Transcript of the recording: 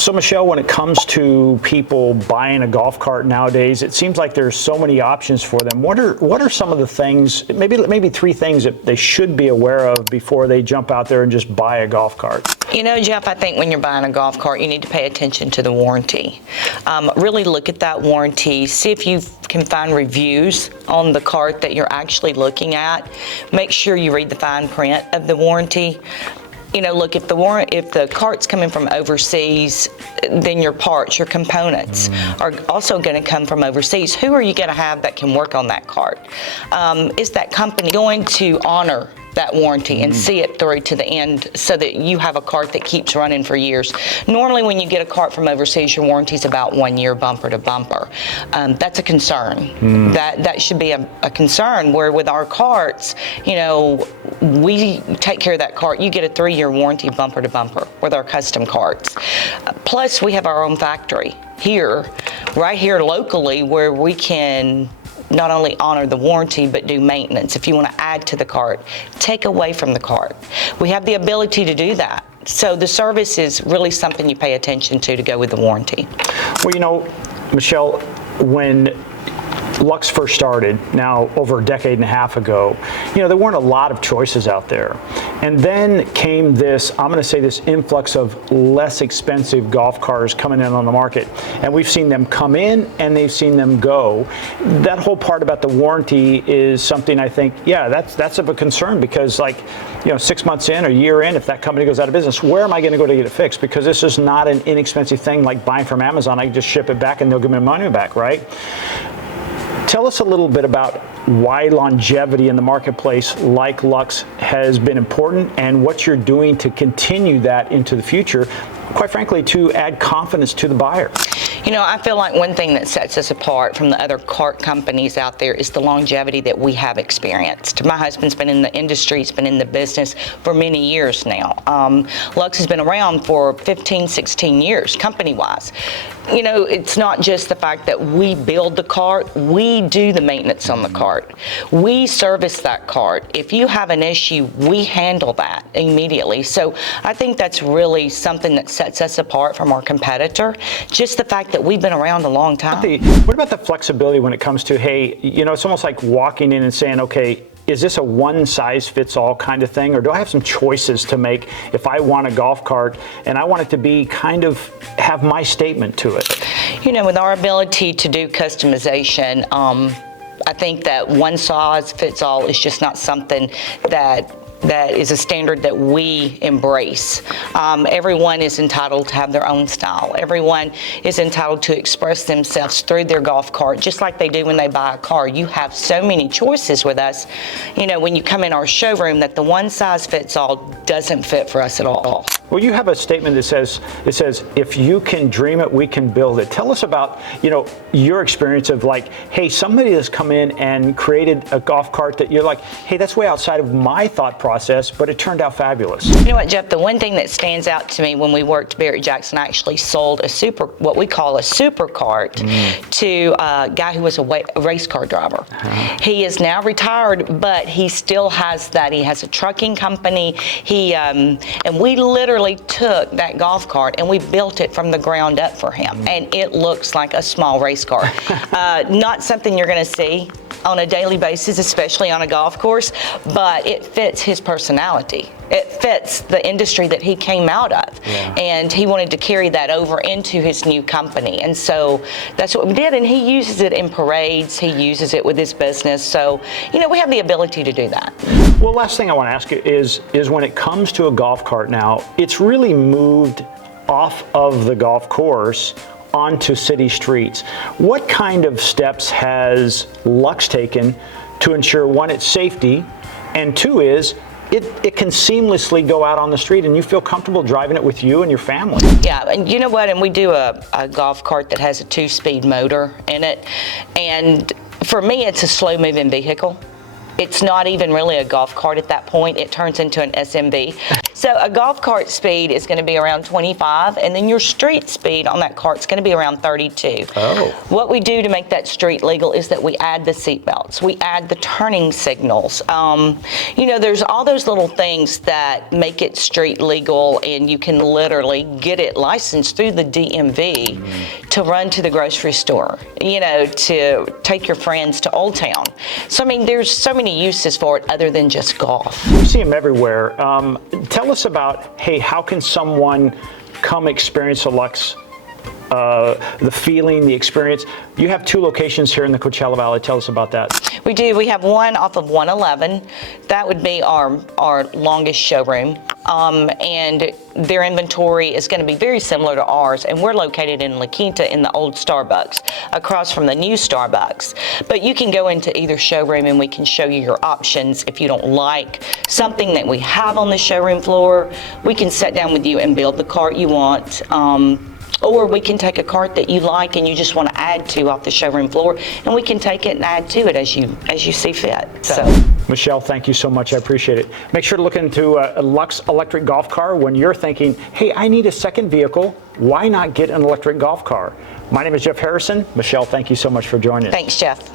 So Michelle, when it comes to people buying a golf cart nowadays, it seems like there's so many options for them. What are some of the things, maybe 3 things that they should be aware of before they jump out there and just buy a golf cart? You know, Jeff, I think when you're buying a golf cart, you need to pay attention to the warranty. Really look at that warranty. See if you can find reviews on the cart that you're actually looking at. Make sure you read the fine print of the warranty. You know, look, if the cart's coming from overseas, then your parts, your components are also going to come from overseas. Who are you going to have that can work on that cart? Is that company going to honor that warranty and see it through to the end so that you have a cart that keeps running for years? Normally when you get a cart from overseas, your warranty's about 1 year bumper to bumper. That's a concern. That should be a concern, where with our carts, you know, we take care of that cart. You get a 3-year warranty bumper to bumper with our custom carts. Plus we have our own factory here, right here locally, where we can not only honor the warranty, but do maintenance. If you want to add to the cart, take away from the cart. We have the ability to do that. So the service is really something you pay attention to go with the warranty. Well, you know, Michelle, when Lux first started, now over a decade and a half ago, you know, there weren't a lot of choices out there. And then came this, I'm going to say, this influx of less expensive golf cars coming in on the market. And we've seen them come in and they've seen them go. That whole part about the warranty is something I think, yeah, that's of a concern, because, like, you know, 6 months in or a year in, if that company goes out of business, where am I going to go to get it fixed? Because this is not an inexpensive thing like buying from Amazon. I can just ship it back and they'll give me my money back, right? Tell us a little bit about why longevity in the marketplace like Lux has been important, and what you're doing to continue that into the future, quite frankly, to add confidence to the buyer. You know, I feel like one thing that sets us apart from the other cart companies out there is the longevity that we have experienced. My husband's been in the industry, he's been in the business for many years now. Lux has been around for 15, 16 years, company-wise. You know, it's not just the fact that we build the cart, we do the maintenance on the cart. We service that cart. If you have an issue, we handle that immediately. So I think that's really something that sets us apart from our competitor, just the fact that we've been around a long time. What about the flexibility when it comes to, hey, you know, it's almost like walking in and saying, okay, is this a one-size-fits-all kind of thing, or do I have some choices to make if I want a golf cart and I want it to be kind of have my statement to it? You know, with our ability to do customization, I think that one-size-fits-all is just not something that is a standard that we embrace. Everyone is entitled to have their own style. Everyone is entitled to express themselves through their golf cart, just like they do when they buy a car. You have so many choices with us, you know, when you come in our showroom, that the one size fits all doesn't fit for us at all. Well, you have a statement that says, if you can dream it, we can build it. Tell us about, you know, your experience of, like, hey, somebody has come in and created a golf cart that you're like, hey, that's way outside of my thought process, but it turned out fabulous. You know what, Jeff, the one thing that stands out to me when we worked, Barrett Jackson actually sold what we call a super cart to a guy who was a race car driver. He is now retired, but he still has that. He has a trucking company. And we literally took that golf cart and we built it from the ground up for him, and it looks like a small race car. Not something you're going to see on a daily basis, especially on a golf course, but it fits his personality. It fits the industry that he came out of, and he wanted to carry that over into his new company, and so that's what we did. And he uses it in parades, he uses it with his business, so, you know, we have the ability to do that. Well, last thing I want to ask you is when it comes to a golf cart now, it's really moved off of the golf course onto city streets. What kind of steps has Lux taken to ensure, one, it's safety, and two is it can seamlessly go out on the street and you feel comfortable driving it with you and your family? Yeah, and you know what, and we do a golf cart that has a 2-speed motor in it, and for me it's a slow moving vehicle. It's not even really a golf cart at that point. It turns into an SMV. So a golf cart speed is going to be around 25, and then your street speed on that cart is going to be around 32. Oh. What we do to make that street legal is that we add the seat belts, we add the turning signals. You know, there's all those little things that make it street legal, and you can literally get it licensed through the DMV to run to the grocery store, you know, to take your friends to Old Town. So, I mean, there's so many uses for it other than just golf. We see them everywhere. Tell us about, hey, how can someone come experience a Luxe? The feeling, the experience. You have 2 locations here in the Coachella Valley. Tell us about that. We do. We have one off of 111. That would be our longest showroom. And their inventory is going to be very similar to ours. And we're located in La Quinta in the old Starbucks, across from the new Starbucks. But you can go into either showroom and we can show you your options. If you don't like something that we have on the showroom floor, we can sit down with you and build the cart you want. Or we can take a cart that you like and you just want to add to off the showroom floor, and we can take it and add to it as you see fit. So, Michelle, thank you so much. I appreciate it. Make sure to look into a LUXE electric golf car when you're thinking, hey, I need a second vehicle. Why not get an electric golf car? My name is Jeff Harrison. Michelle, thank you so much for joining us. Thanks, Jeff.